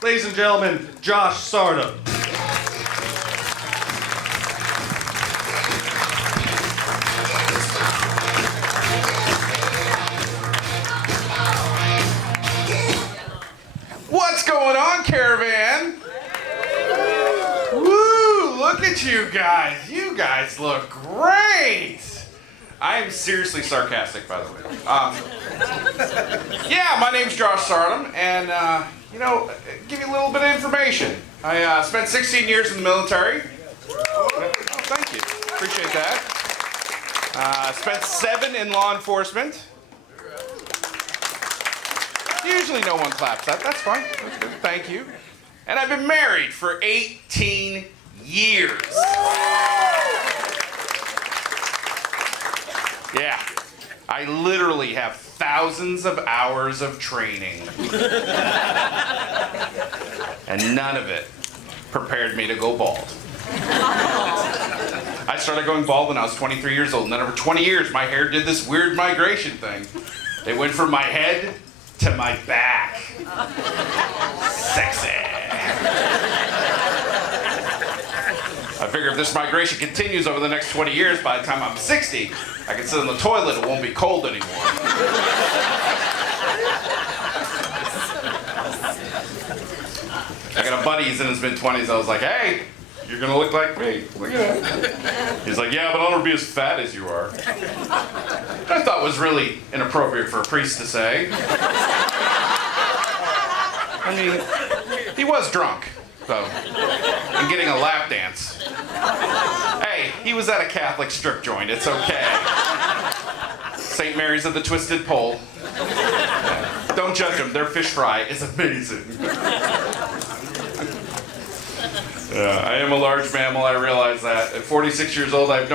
Ladies and gentlemen, Josh Sardam. What's going on, Caravan? Woo! Look at you guys. You guys look great. I am seriously sarcastic, by the way. Yeah, my name's Josh Sardam, and give you a little bit of information. I spent 16 years in the military. Oh, thank you. Appreciate that. Spent 7 in law enforcement. Usually no one claps that. That's fine. That's good. Thank you. And I've been married for 18 years. Yeah. I literally have thousands of hours of training. And none of it prepared me to go bald. I started going bald when I was 23 years old. And then over 20 years, my hair did this weird migration thing. It went from my head to my back. Sexy. I figure if this migration continues over the next 20 years, by the time I'm 60, I can sit in the toilet, it won't be cold anymore. I got a buddy, he's in his mid-20s, I was like, hey, you're gonna look like me. Look at that. He's like, yeah, but I'll never be as fat as you are. I thought was really inappropriate for a priest to say. I mean, he was drunk, though, and getting a lap dance. Hey, he was at a Catholic strip joint, it's okay. St. Mary's of the Twisted Pole. Don't judge them, their fish fry is amazing. Yeah, I am a large mammal, I realize that. At 46 years old, I have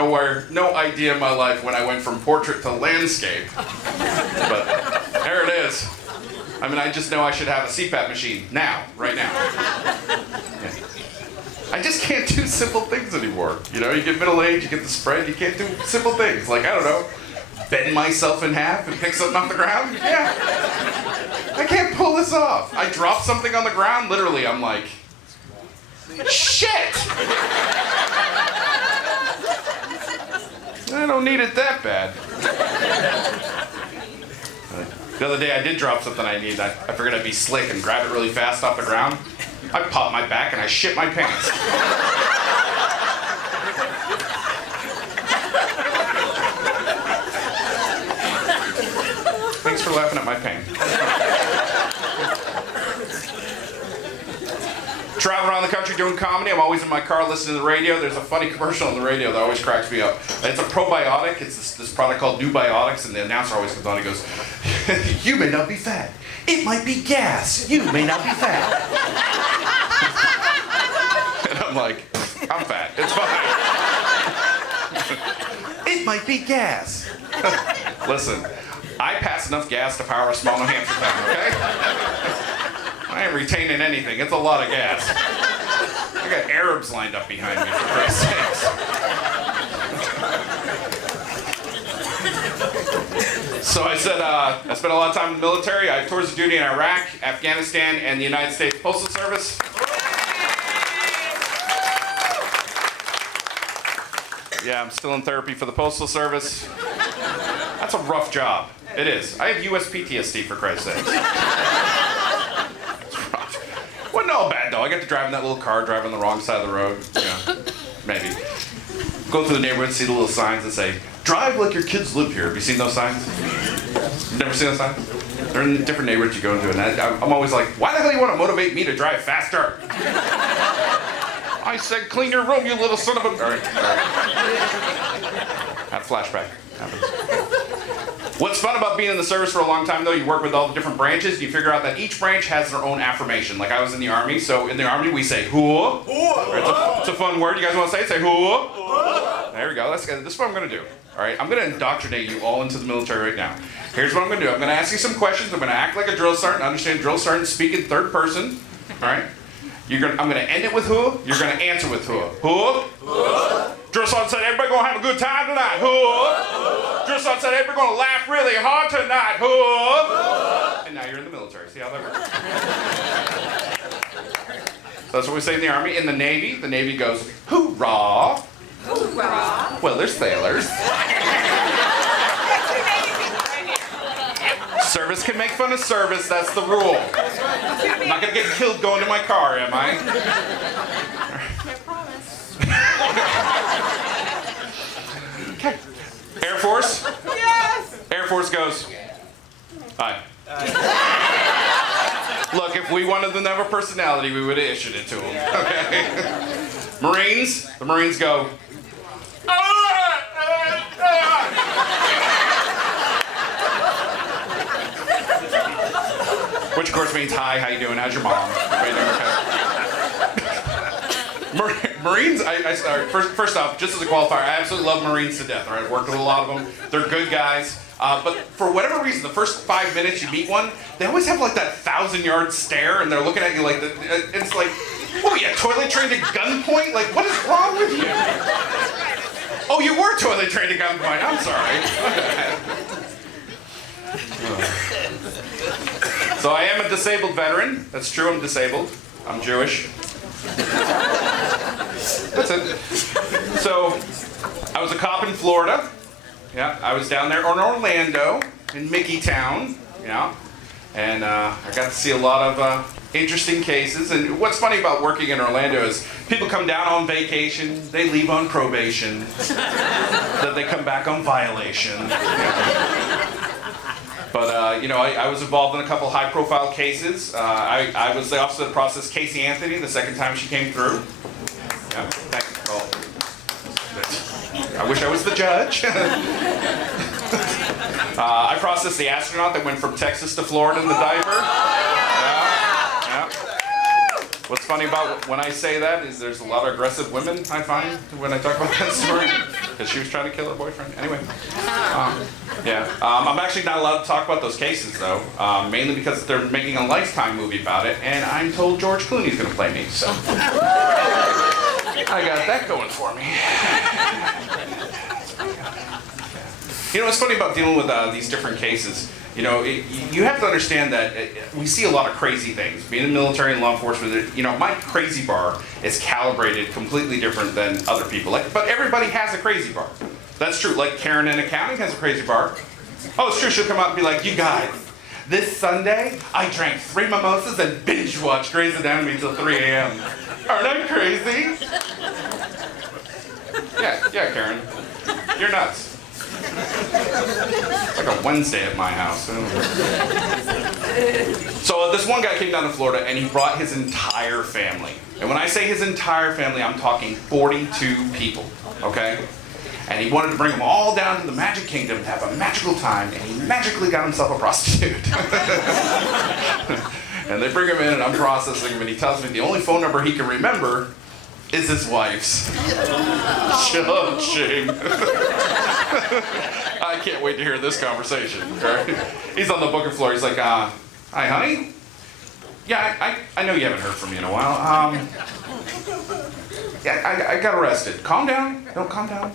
no idea in my life when I went from portrait to landscape. But there it is. I mean, I just know I should have a CPAP machine. Now, right now. Yeah. I just can't do simple things anymore. You know, you get middle-aged, you get the spread, you can't do simple things. Like, I don't know, bend myself in half and pick something off the ground? Yeah. I can't pull this off. I drop something on the ground, literally, I'm like, shit! I don't need it that bad. The other day I did drop something I needed. I figured I'd be slick and grab it really fast off the ground. I popped my back and I shit my pants. Thanks for laughing at my pain. Traveling around the country doing comedy. I'm always in my car listening to the radio. There's a funny commercial on the radio that always cracks me up. It's a probiotic. It's this product called New Biotics, and the announcer always comes on and goes, you may not be fat. It might be gas. You may not be fat. And I'm like, I'm fat. It's fine. It might be gas. Listen, I pass enough gas to power a small New Hampshire town, okay? I ain't retaining anything. It's a lot of gas. I got Arabs lined up behind me, for Christ's sakes. So I said, I spent a lot of time in the military. I have tours of duty in Iraq, Afghanistan, and the United States Postal Service. Yeah, I'm still in therapy for the Postal Service. That's a rough job. It is. I have US PTSD, for Christ's sakes. Wasn't all bad though. I got to drive in that little car, drive on the wrong side of the road. Yeah, maybe. Go through the neighborhood, see the little signs that say, drive like your kids live here. Have you seen those signs? You've never seen those signs? They're in different neighborhoods you go into, and I'm always like, why the hell do you want to motivate me to drive faster? I said, clean your room, you little son of a... All right. Had a flashback. Happens. What's fun about being in the service for a long time, though, you work with all the different branches, you figure out that each branch has their own affirmation. Like I was in the Army, so in the Army we say, hoo. It's a fun word. You guys want to say it? Say hoo. There we go. This is what I'm going to do. All right, I'm going to indoctrinate you all into the military right now. Here's what I'm going to do. I'm going to ask you some questions. I'm going to act like a drill sergeant, understand drill sergeant, speak in third person. All right? I'm going to end it with who. You're going to answer with who. Who? Drill sergeant said, everybody going to have a good time tonight. Who? Drill sergeant said, everybody going to laugh really hard tonight. Who? And now you're in the military. See how that works? That's what we say in the Army. In the Navy goes, hoorah. Hoorah. Well, there's sailors. Service can make fun of service, that's the rule. I'm not gonna get killed going to my car, am I? I promise. Okay. Air Force? Yes! Air Force goes, hi. Look, if we wanted them to have a personality, we would have issued it to them. Okay. Marines? The Marines go, which of course means hi, how you doing, how's your mom? Everybody doing okay? Marines, first off, just as a qualifier, I absolutely love Marines to death. All right, I've worked with a lot of them. They're good guys. But for whatever reason, the first 5 minutes you meet one, they always have like that 1,000-yard stare, and they're looking at you like, it's like, oh yeah, toilet trained at gunpoint? Like, what is wrong with you? Oh, you were toilet trained at gunpoint. I'm sorry. So I am a disabled veteran. That's true, I'm disabled. I'm Jewish. That's it. So, I was a cop in Florida. Yeah, I was down there in Orlando, in Mickeytown. Yeah, and I got to see a lot of interesting cases. And what's funny about working in Orlando is people come down on vacation, they leave on probation, then they come back on violation. Yeah. But, you know, I was involved in a couple high-profile cases. I was the officer that processed Casey Anthony the second time she came through. Yeah, thanks. Well, I wish I was the judge. I processed the astronaut that went from Texas to Florida in the diaper. Yeah. What's funny about when I say that is there's a lot of aggressive women, I find, when I talk about that story. Because she was trying to kill her boyfriend. Anyway. I'm actually not allowed to talk about those cases, though. Mainly because they're making a Lifetime movie about it, and I'm told George Clooney's going to play me, so. I got that going for me. You know what's funny about dealing with these different cases? You know, you have to understand that we see a lot of crazy things. Being in the military and law enforcement, you know, my crazy bar is calibrated completely different than other people. But everybody has a crazy bar. That's true. Like Karen in accounting has a crazy bar. Oh, it's true. She'll come out and be like, you guys, this Sunday, I drank 3 mimosas and binge-watched Grey's Anatomy until 3 a.m. Aren't I crazy? Yeah, Karen. You're nuts. It's like a Wednesday at my house. So this one guy came down to Florida and he brought his entire family. And when I say his entire family, I'm talking 42 people, okay? And he wanted to bring them all down to the Magic Kingdom to have a magical time, and he magically got himself a prostitute. And they bring him in and I'm processing him and he tells me the only phone number he can remember is his wife's. Shame. I can't wait to hear this conversation. Right? He's on the booking floor. He's like, hi, honey. Yeah, I know you haven't heard from me in a while. Yeah, I got arrested. Calm down. No, calm down.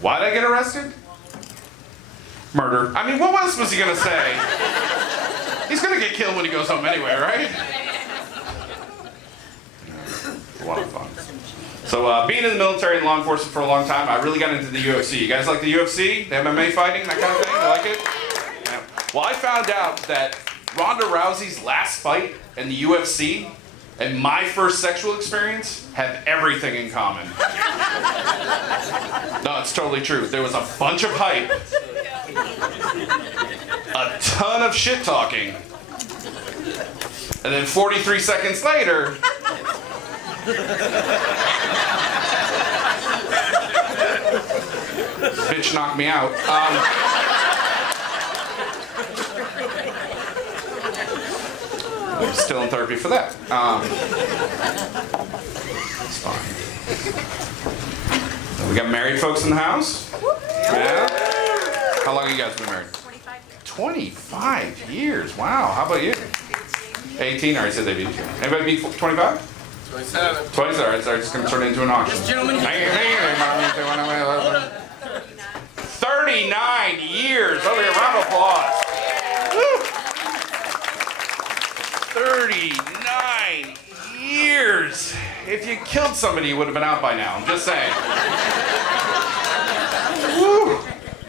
Why'd I get arrested? Murder. I mean, what else was he gonna say? He's gonna get killed when he goes home anyway, right? A lot of fun. So being in the military and law enforcement for a long time, I really got into the UFC. You guys like the UFC? The MMA fighting, that kind of thing? You like it? Yeah. Well, I found out that Ronda Rousey's last fight in the UFC and my first sexual experience have everything in common. No, it's totally true. There was a bunch of hype, a ton of shit talking, and then 43 seconds later, bitch knocked me out. I'm still in therapy for that. It's fine. We got married folks in the house? Yeah? How long have you guys been married? 25 years. Wow. How about you? 18? I already said they beat you. Anybody beat 25? 27. 27. All right, so it's going to turn into an auction. 39 years. Over here, round of applause. Woo. 39 years. if you killed somebody, you would have been out by now. I'm just saying. Woo.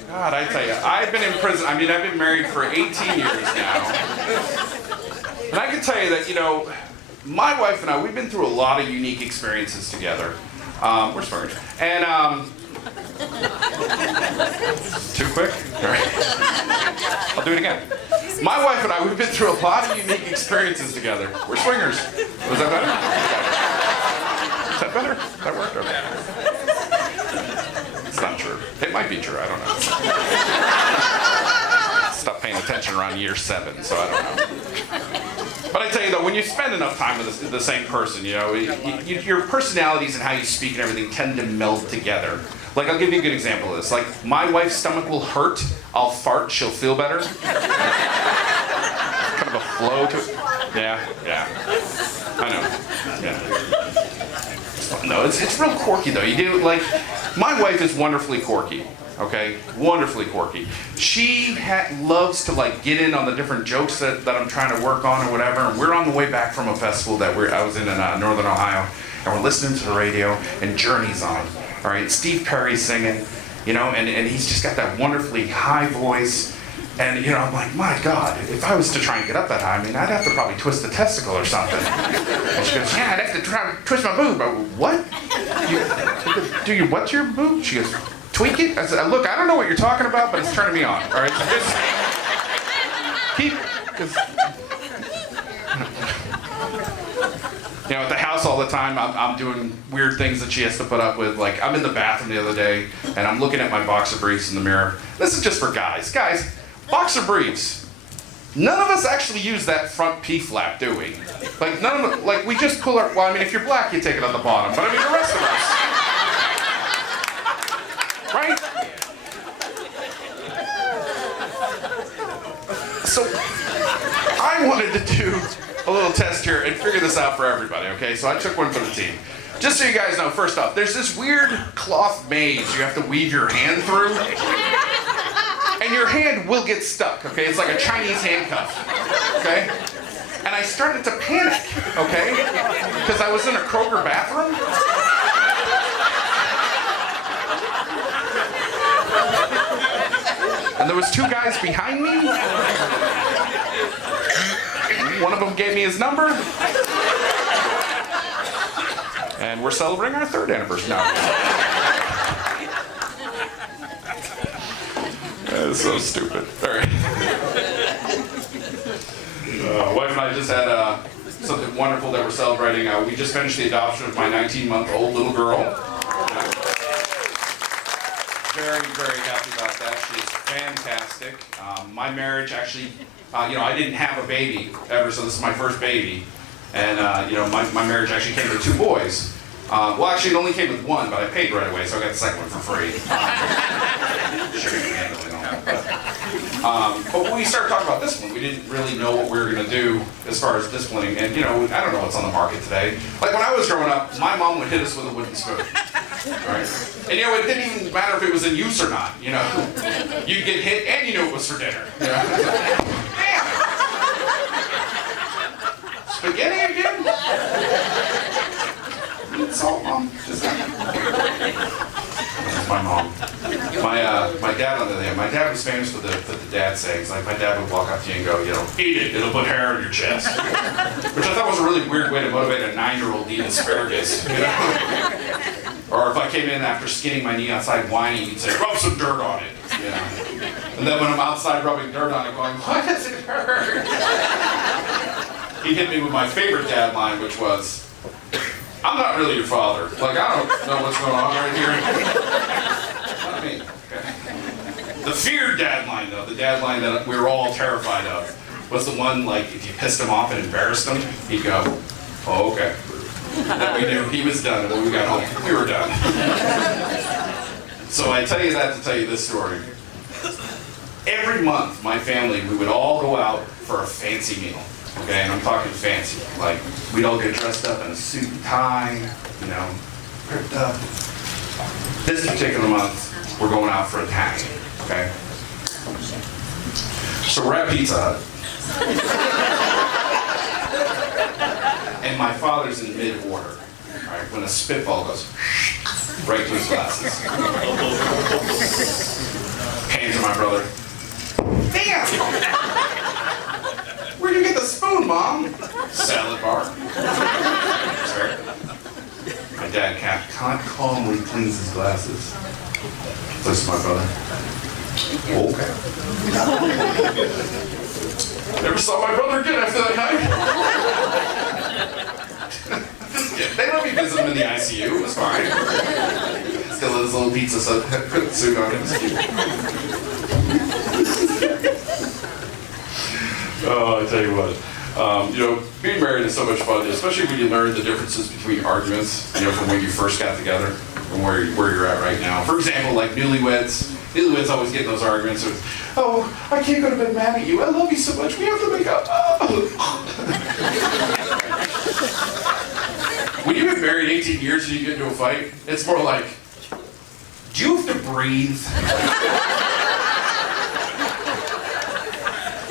God, I tell you, I've been in prison. I mean, I've been married for 18 years now. And I can tell you that, you know, my wife and I, we've been through a lot of unique experiences together. We're smart. And, too quick? All right. I'll do it again. My wife and I, we've been through a lot of unique experiences together. We're swingers. Was that better? Is that better? That worked? Okay. It's not true. It might be true. I don't know. Stopped paying attention around year 7, so I don't know. But I tell you though, when you spend enough time with the same person, you know, your personalities and how you speak and everything tend to meld together. Like, I'll give you a good example of this. Like, my wife's stomach will hurt. I'll fart. She'll feel better. Kind of a flow to it. Yeah. I know. Yeah. No, it's real quirky though. You do, like, my wife is wonderfully quirky. Okay, wonderfully quirky. She loves to like get in on the different jokes that I'm trying to work on or whatever. And we're on the way back from a festival that I was in Northern Ohio, and we're listening to the radio, and Journey's on. All right, Steve Perry's singing, you know, and he's just got that wonderfully high voice. And, you know, I'm like, my God, if I was to try and get up that high, I mean, I'd have to probably twist a testicle or something. And she goes, yeah, I'd have to try to twist my boob. I go, what? Do you what to your boob? She goes, tweak it? I said, look, I don't know what you're talking about, but it's turning me on, all right? So just keep, because, you know, at the house all the time, I'm doing weird things that she has to put up with. Like, I'm in the bathroom the other day, and I'm looking at my boxer briefs in the mirror. This is just for guys. Guys, boxer briefs. None of us actually use that front P-flap, do we? Like, none of it, like, we just pull our, well, I mean, if you're black, you take it on the bottom, but I mean, the rest of us. Right? So, I wanted to do a little test here and figure this out for everybody, okay? So I took one for the team. Just so you guys know, first off, there's this weird cloth maze you have to weave your hand through. And your hand will get stuck, okay? It's like a Chinese handcuff, okay? And I started to panic, okay? Because I was in a Kroger bathroom. And there was 2 guys behind me. One of them gave me his number. And we're celebrating our 3rd anniversary now. That is so stupid. All right. Wife and I just had something wonderful that we're celebrating. We just finished the adoption of my 19-month-old little girl. Very, very happy about that. She is fantastic. My marriage actually, you know, I didn't have a baby ever, so this is my first baby. And, you know, my marriage actually came with 2 boys. Well, actually, it only came with 1, but I paid right away, so I got the second one for free. Sharing handling all that. But when we started talking about discipline, we didn't really know what we were going to do as far as disciplining. And, you know, I don't know what's on the market today. Like, when I was growing up, my mom would hit us with a wooden spoon. Right? And, you know, it didn't even matter if it was in use or not, you know. You'd get hit, and you knew it was for dinner. You know? Damn! Spaghetti again? Salt, Mom? Just that's my mom. My dad on the other hand, my dad was famous for the dad sayings. Like, my dad would walk up to you and go, you know, eat it, it'll put hair on your chest. Which I thought was a really weird way to motivate a 9-year-old to eat asparagus, you know? Or if I came in after skinning my knee outside whining, he'd say, rub some dirt on it, you know? And then when I'm outside rubbing dirt on it going, why does it hurt? He hit me with my favorite dad line, which was, I'm not really your father. Like, I don't know what's going on right here. Not me. Okay. The feared dad line, though, the dad line that we were all terrified of, was the one, like, if you pissed him off and embarrassed him, he'd go, oh, okay. That we knew he was done, and when we got home, we were done. So I tell you that to tell you this story. Every month, my family, we would all go out for a fancy meal. Okay, and I'm talking fancy. Like, we'd all get dressed up in a suit and tie, you know, ripped up. This particular month, we're going out for Italian, okay? So we're at Pizza Hut. And my father's in mid-order. All right, when a spitball goes right to his glasses. Hands to my brother. Damn! Where'd you get the spoon, Mom? Salad bar. Sorry. My dad calmly cleans his glasses. Listen, my brother. Okay. Never saw my brother again after that night. They let me visit him in the ICU. It was fine. Still had his little pizza suit on. It was cute. Oh, I tell you what. Being married is so much fun, especially when you learn the differences between arguments, from when you first got together and where you're at right now. For example, like newlyweds. Newlyweds always get in those arguments with, oh, I can't go to bed mad at you. I love you so much. We have to make up. Oh. When you've been married 18 years and you get into a fight, it's more like, do you have to breathe?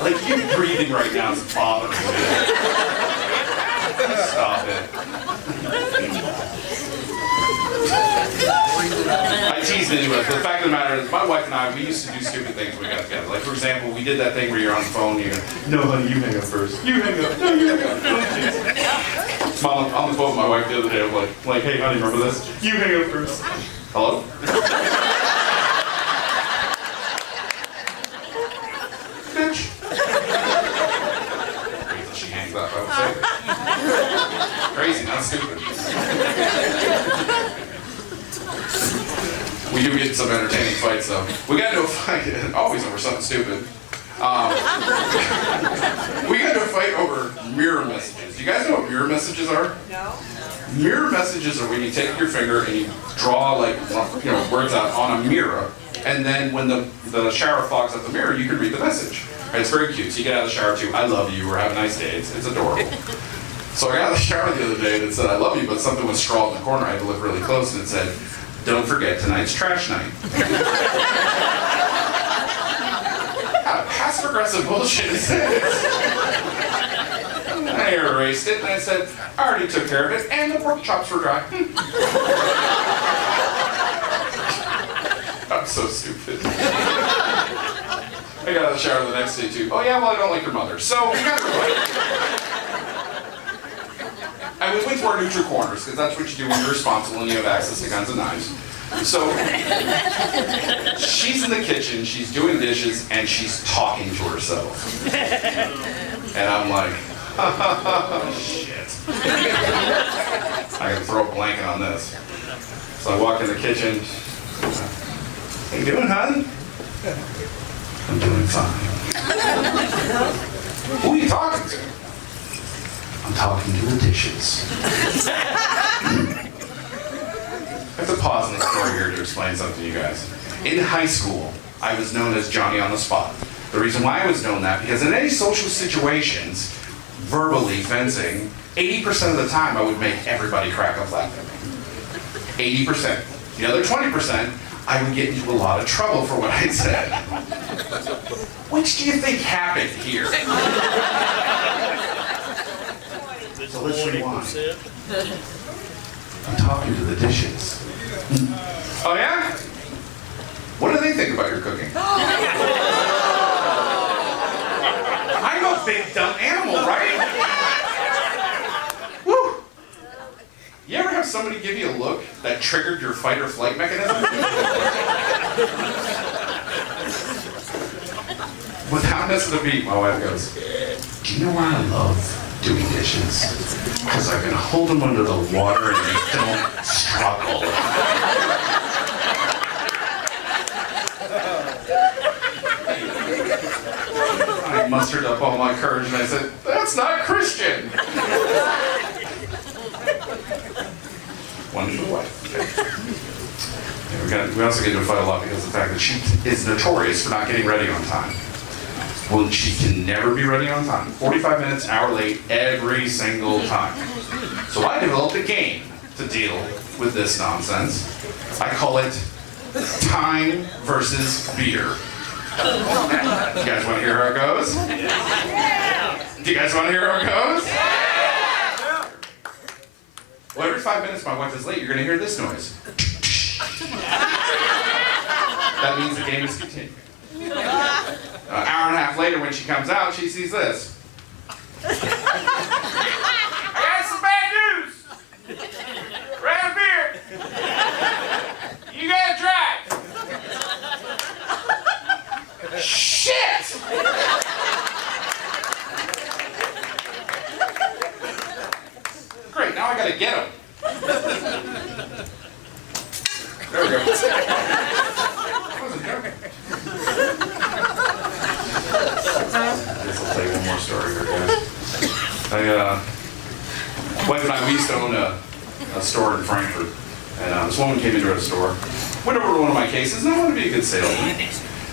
Like, you breathing right now is bothering me. Stop it. I tease newlyweds, but the fact of the matter is, my wife and I, we used to do stupid things when we got together. Like, for example, we did that thing where you're on the phone and you go, no, honey, you hang up first. You hang up. No, you hang up. Mom, on the phone with my wife the other day, I'm like, hey, honey, remember this? You hang up first. Hello? Bitch. Wait till she hangs up, I would say. Crazy, not stupid. We do get some entertaining fights, though. We got into a fight, always over something stupid. We got into a fight over mirror messages. Do you guys know what mirror messages are? No. Mirror messages are when you take your finger and you draw words out on a mirror, and then when the shower fogs up the mirror, you can read the message. Right, it's very cute. So you get out of the shower too, I love you, or have a nice day. It's adorable. So I got out of the shower the other day and it said, I love you, but something was scrawled in the corner. I had to look really close and it said, don't forget tonight's trash night. Passive-aggressive bullshit is this? I erased it and I said, I already took care of it and the pork chops were dry. I'm so stupid. I got out of the shower the next day too. Oh yeah, well I don't like your mother. So we got to fight. And we went to our neutral corners because that's what you do when you're responsible and you have access to guns and knives. So she's in the kitchen, she's doing dishes, and she's talking to herself. And I'm like, shit. I gotta throw a blanket on this. So I walk in the kitchen. How you doing, hon? I'm doing fine. Who are you talking to? I'm talking to the dishes. I have to pause in the story here to explain something to you guys. In high school, I was known as Johnny on the Spot. The reason why I was known that, because in any social situations, verbally fencing, 80% of the time I would make everybody crack up laughing. 80%. The other 20%, I would get into a lot of trouble for what I said. Which do you think happened here? So let's rewind. I'm talking to the dishes. Oh yeah? What do they think about your cooking? I'm a big dumb animal, right? Woo! You ever have somebody give you a look that triggered your fight or flight mechanism? Without missing a beat, my wife goes, do you know why I love doing dishes? Because I can hold them under the water and they don't struggle. I mustered up all my courage and I said, that's not Christian. Wonderful wife. Okay. We also get into a fight a lot because of the fact that she is notorious for not getting ready on time. Well, she can never be ready on time. 45 minutes, an hour late, every single time. So I developed a game to deal with this nonsense. I call it time versus beer. You guys want to hear how it goes? Do you guys want to hear how it goes? Well, every 5 minutes my wife is late, you're going to hear this noise. That means the game is continuing. An hour and a half later, when she comes out, she sees this. I got some bad news. Round beer. You gotta drive. Shit! Great, now I gotta get him. There we go. That wasn't joking. I guess I'll tell you one more story here, guys. Wife and I, we used to own a store in Frankfurt. And this woman came into our store, went over to one of my cases, and I wanted to be a good salesman.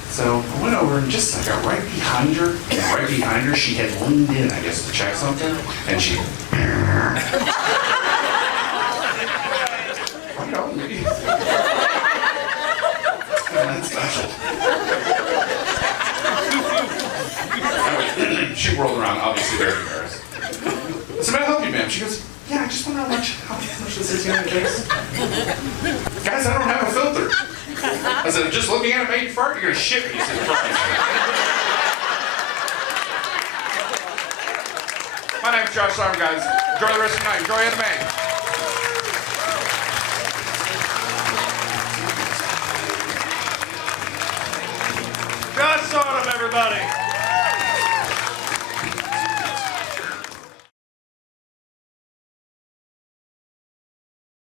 So I went over and just, I got right behind her, and right behind her, she had leaned in, I guess, to check something, and she... You know, maybe... That's special. Anyway, she whirled around, obviously very embarrassed. I said, may I help you, ma'am? She goes, yeah, I just want to know how much this is in the case. Guys, I don't have a filter. I said, just looking at it made you fart, you're going to shit when you see the price. My name's Josh Sardam, guys. Enjoy the rest of the night. Enjoy Etta May. Josh Sardam, everybody.